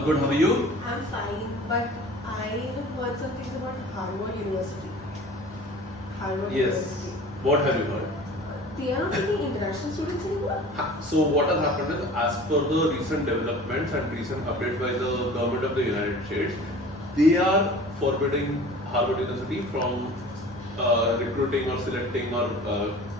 All good, how are you? I'm fine, but I have heard some things about Harvard University. Harvard University. What have you heard? They are not taking international students anymore? So what has happened is, as per the recent developments and recent updates by the government of the United States, they are forbidding Harvard University from recruiting or selecting or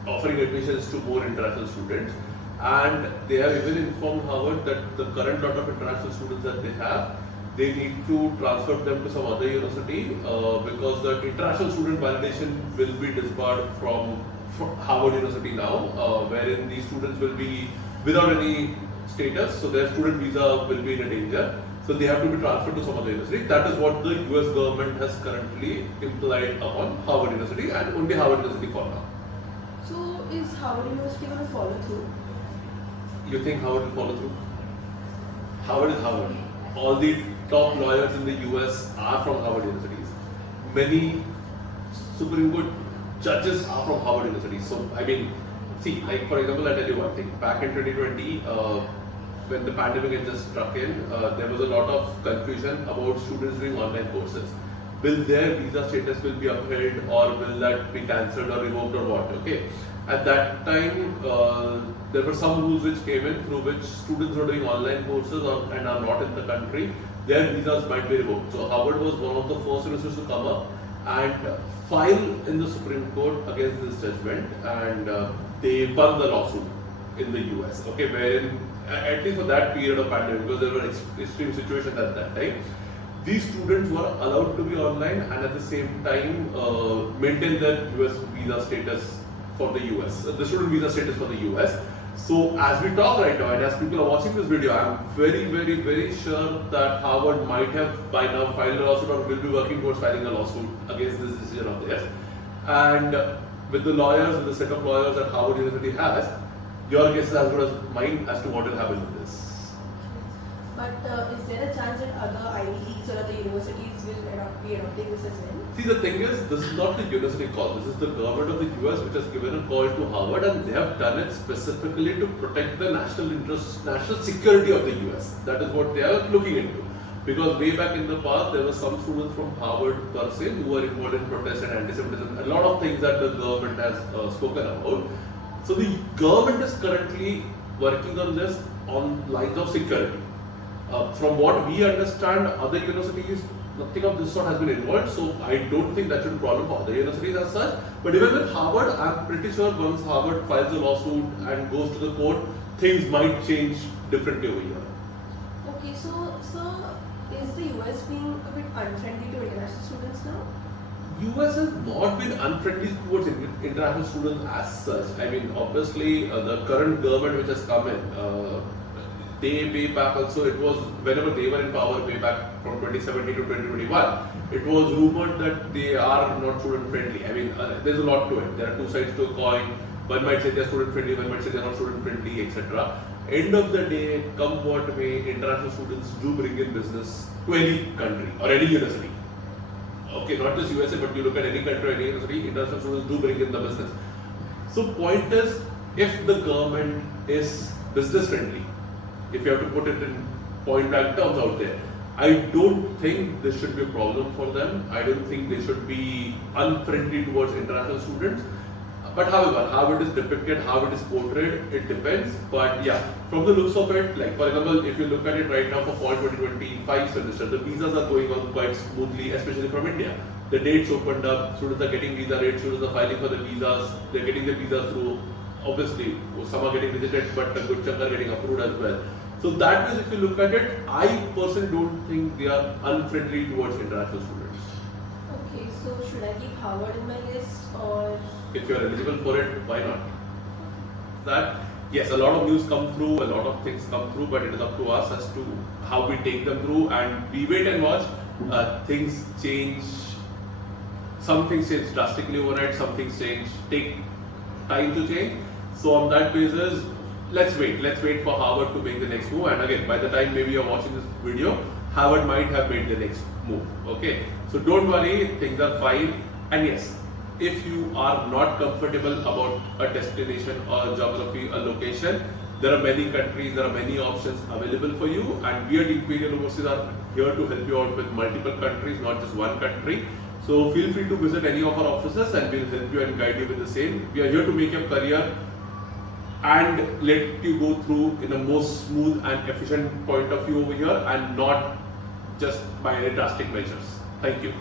offering admissions to more international students. And they have even informed Harvard that the current lot of international students that they have, they need to transfer them to some other university because the international student validation will be disbarred from Harvard University now, wherein these students will be without any status, so their student visa will be in a danger. So they have to be transferred to some other university. That is what the US government has currently implied upon Harvard University, and only Harvard University for now. So is Harvard University going to follow through? You think Harvard will follow through? Harvard is Harvard. All the top lawyers in the US are from Harvard universities. Many Supreme Court judges are from Harvard University. So, I mean, see, like for example, I'll tell you one thing. Back in 2020, when the pandemic had just struck in, there was a lot of confusion about students doing online courses. Will their visa status will be upheld, or will that be cancelled or revoked or what? Okay. At that time, there were some rules which came in through which students who are doing online courses and are not in the country, their visas might be revoked. So Harvard was one of the first universities to come up and file in the Supreme Court against this judgment, and they won the lawsuit in the US. Okay, wherein at least for that period of pandemic, because there were extreme situations at that time, these students were allowed to be online and at the same time maintain their US visa status for the US, the student visa status for the US. So as we talk right now and as people are watching this video, I'm very sure that Harvard might have by now filed a lawsuit or will be working towards filing a lawsuit against this decision of theirs. And with the lawyers and the set of lawyers that Harvard University has, your guess is as good as mine as to what will happen with this. But is there a chance that other Ivy Leagues or other universities will be adopting this as well? See, the thing is, this is not the university call. This is the government of the US which has given a call to Harvard, and they have done it specifically to protect the national interest, national security of the US. That is what they are looking into. Because way back in the past, there were some students from Harvard per se who were involved in protest and anti-Semitism, a lot of things that the government has spoken about. So the government is currently working on this on lines of security. From what we understand, other universities, nothing of this sort has been involved, so I don't think that should be a problem for other universities as such. But even with Harvard, I'm pretty sure once Harvard files a lawsuit and goes to the court, things might change differently over here. Okay, so is the US being a bit unfriendly to international students now? US has not been unfriendly towards international students as such. I mean, obviously, the current government which has come in, they way back also, it was whenever they were in power way back from 2017 to 2021, it was rumored that they are not student friendly. I mean, there's a lot to it. There are two sides to a coin. One might say they're student friendly, one might say they're not student friendly, etc. End of the day, come what may, international students do bring in business to any country or any university. Okay, not just USA, but you look at any country or any university, international students do bring in the business. So point is, if the government is business friendly, if you have to put it in point blank terms out there, I don't think this should be a problem for them. I don't think they should be unfriendly towards international students. But however, how it is depicted, how it is portrayed, it depends. But yeah, from the looks of it, like for example, if you look at it right now for fall 2025 semester, the visas are going on quite smoothly, especially from India. The dates opened up, students are getting visa rates, students are filing for the visas, they're getting the visas through. Obviously, some are getting visited, but a good chunk are getting approved as well. So that way, if you look at it, I personally don't think they are unfriendly towards international students. Okay, so should I keep Harvard in my list or? If you are eligible for it, why not? That, yes, a lot of news come through, a lot of things come through, but it is up to us as to how we take them through, and we wait and watch. Things change. Some things change drastically overnight, some things take time to change. So on that basis, let's wait for Harvard to make the next move. And again, by the time maybe you're watching this video, Harvard might have made the next move. Okay, so don't worry, things are fine. And yes, if you are not comfortable about a destination or a geography, a location, There are many countries, there are many options available for you, and we at Imperial Overseas are here to help you out with multiple countries, not just one country. So feel free to visit any of our offices and we'll help you and guide you with the same. We are here to make your career and let you go through in the most smooth and efficient point of view over here, and not just by any drastic measures. Thank you.